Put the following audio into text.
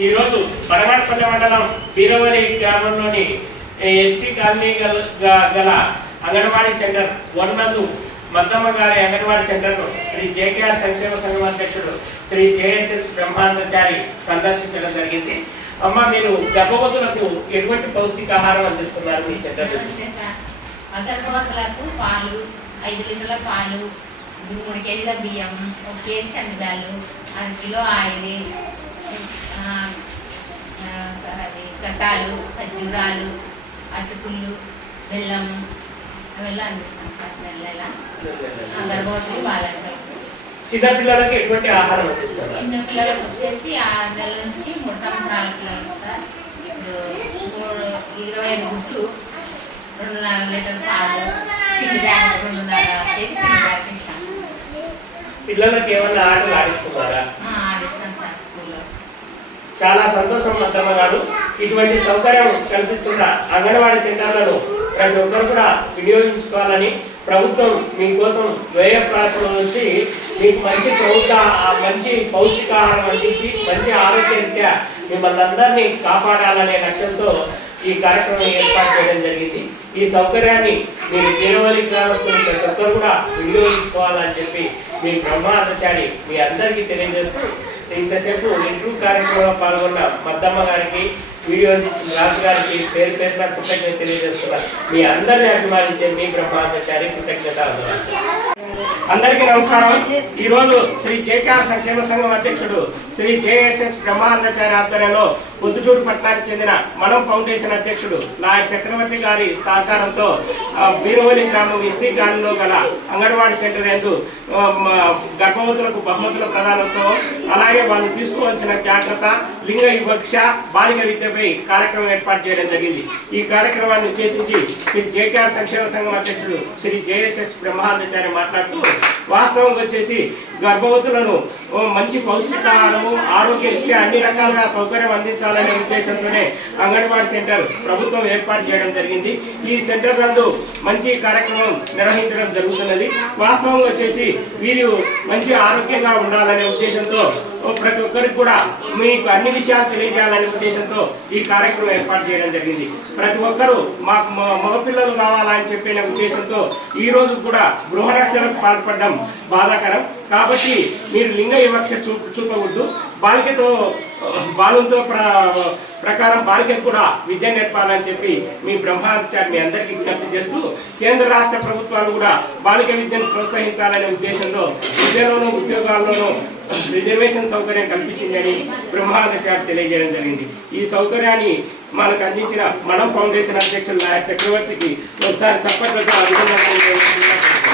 ఈరోజు బడగాడపల్లి మండలం పీరవలి గ్రామంలోని ఎస్టీ కాలనీ గల గ- గల అంగన్వాడీ సెంటర్ వన్నదు మద్దమ్మ గారి అంగన్వాడీ సెంటర్ను శ్రీ జేకేఆర్ సంక్షేమ సంఘం అధ్యక్షుడు శ్రీ జేఎస్ఎస్ బ్రహ్మాందచారి సందర్శించడం జరిగింది. అమ్మ మీరు గర్భవతులకు ఎటువంటి పౌష్టికాహారం అందిస్తున్నారు మీ సెంటర్ గర్భవతులకు పాలు ఐదు లీటర్ల పాలు మూడు కేజీల బియ్యం ఒక కేజీ కందిబ్యాలు అర కిలో ఆయిల్ కటాలు ఖర్జూరాలు అటుకుళ్ళు బెల్లం అವೆಲ್ಲ నెల గర్భవతి వాళ్ళకి చిన్నపిల్లలకి ఎటువంటి ఆహారం చిన్నపిల్లలకు వచ్చేసి ఆరు నెలల నుంచి మూడు సంవత్సరాల పిల్లలకు ఇరవై ఐదు గుట్లు రెండున్నర లీటర్ పాలు పిండి బ్యాగ్ రెండున్నర కేజీ బ్యాగ్ పిల్లలకి ఏమన్నా ఆటలు ఆడిస్తున్నారా? ఆడిస్తాం సార్ స్కూల్లో. చాలా సంతోషం అర్థమగారు ఇటువంటి సౌకర్యం కల్పిస్తున్న అంగన్వాడీ సెంటర్లను ప్రతి ఒక్కరు కూడా వినియోగించుకోవాలని ప్రభుత్వం మీకోసం వ్యయ ప్రాసన నుంచి మీకు మంచి ప్రభుత్వ ఆ మంచి పౌష్టికాహారం అందించి మంచి ఆరోగ్యరీత్యా మిమ్మల్ని అందరినీ కాపాడాలనే లక్ష్యంతో ఈ కార్యక్రమం ఏర్పాటు చేయడం జరిగింది. ఈ సౌకర్యాన్ని మీరు వీరవల్లి గ్రామస్తులు ప్రతి ఒక్కరు కూడా వినియోగించుకోవాలని చెప్పి మీ బ్రహ్మాచారి మీ అందరికీ తెలియజేస్తూ ఇంతసేపు ఇంటర్వ్యూ కార్యక్రమంలో పాల్గొన్న మద్దమ్మ గారికి వీడియో తీసిన రాజు గారికి పేరు పేరున కృతజ్ఞత తెలియజేస్తున్నారు మీ అందరినీ అభిమానించే మీ బ్రహ్మాచారి కృతజ్ఞత అందరికీ నమస్కారం. ఈరోజు శ్రీ జేకేఆర్ సంక్షేమ సంఘం అధ్యక్షుడు శ్రీ జేఎస్ఎస్ బ్రహ్మానందాచార్య ఆధ్వర్యంలో పొద్దుటూరు పట్టణానికి చెందిన మనం ఫౌండేషన్ అధ్యక్షుడు లాయ చక్రవర్తి గారి సహకారంతో ఆ, బీరవల్లి గ్రామం ఇస్త్రీ గల అంగన్వాడీ సెంటర్ ఎందు గర్భవతులకు బహుమతుల ప్రధానోత్సవం అలాగే వాళ్ళు తీసుకోవాల్సిన జాగ్రత్త లింగ వివక్ష బాలిక విద్యపై కార్యక్రమం ఏర్పాటు చేయడం జరిగింది. ఈ కార్యక్రమాన్ని ఉద్దేశించి శ్రీ జేకేఆర్ సంక్షేమ సంఘం అధ్యక్షుడు శ్రీ జేఎస్ఎస్ బ్రహ్మానందాచార్య మాట్లాడుతూ వాస్తవంగా వచ్చేసి గర్భవతులను మంచి పౌష్టికాహారము ఆరోగ్య ఇచ్చే అన్ని రకాలుగా సౌకర్యం అందించాలనే ఉద్దేశంతోనే అంగన్వాడీ సెంటర్ ప్రభుత్వం ఏర్పాటు చేయడం జరిగింది. ఈ సెంటర్ నందు మంచి కార్యక్రమం నిర్వహించడం జరుగుతున్నది. వాస్తవంగా వచ్చేసి వీరు మంచి ఆరోగ్యంగా ఉండాలనే ఉద్దేశంతో ప్రతి ఒక్కరికి కూడా మీకు అన్ని విషయాలు తెలియజేయాలనే ఉద్దేశంతో ఈ కార్యక్రమం ఏర్పాటు చేయడం జరిగింది. ప్రతి ఒక్కరూ మాకు మ- మగపిల్లలు కావాలని చెప్పిన ఉద్దేశంతో ఈ రోజు కూడా గృహహత్యలకు పాల్పడడం బాధాకరం. కాబట్టి మీరు లింగ వివక్ష చూ చూపవద్దు బాలికతో బాలుతో ప్ర ప్రకారం బాలికకు కూడా విద్య నేర్పాలని చెప్పి మీ బ్రహ్మాచారి మీ అందరికీ విజ్ఞప్తి చేస్తూ కేంద్ర రాష్ట్ర ప్రభుత్వాలు కూడా బాలిక విద్యను ప్రోత్సహించాలనే ఉద్దేశంలో విద్యలోనూ ఉద్యోగాల్లోనూ రిజర్వేషన్ సౌకర్యం కల్పించిందని బ్రహ్మాచార్య తెలియజేయడం జరిగింది. ఈ సౌకర్యాన్ని మనకు అందించిన మనం ఫౌండేషన్ అధ్యక్షులు నాయక్ చక్రవర్తికి ఒకసారి సప్పట్లతో అభినందన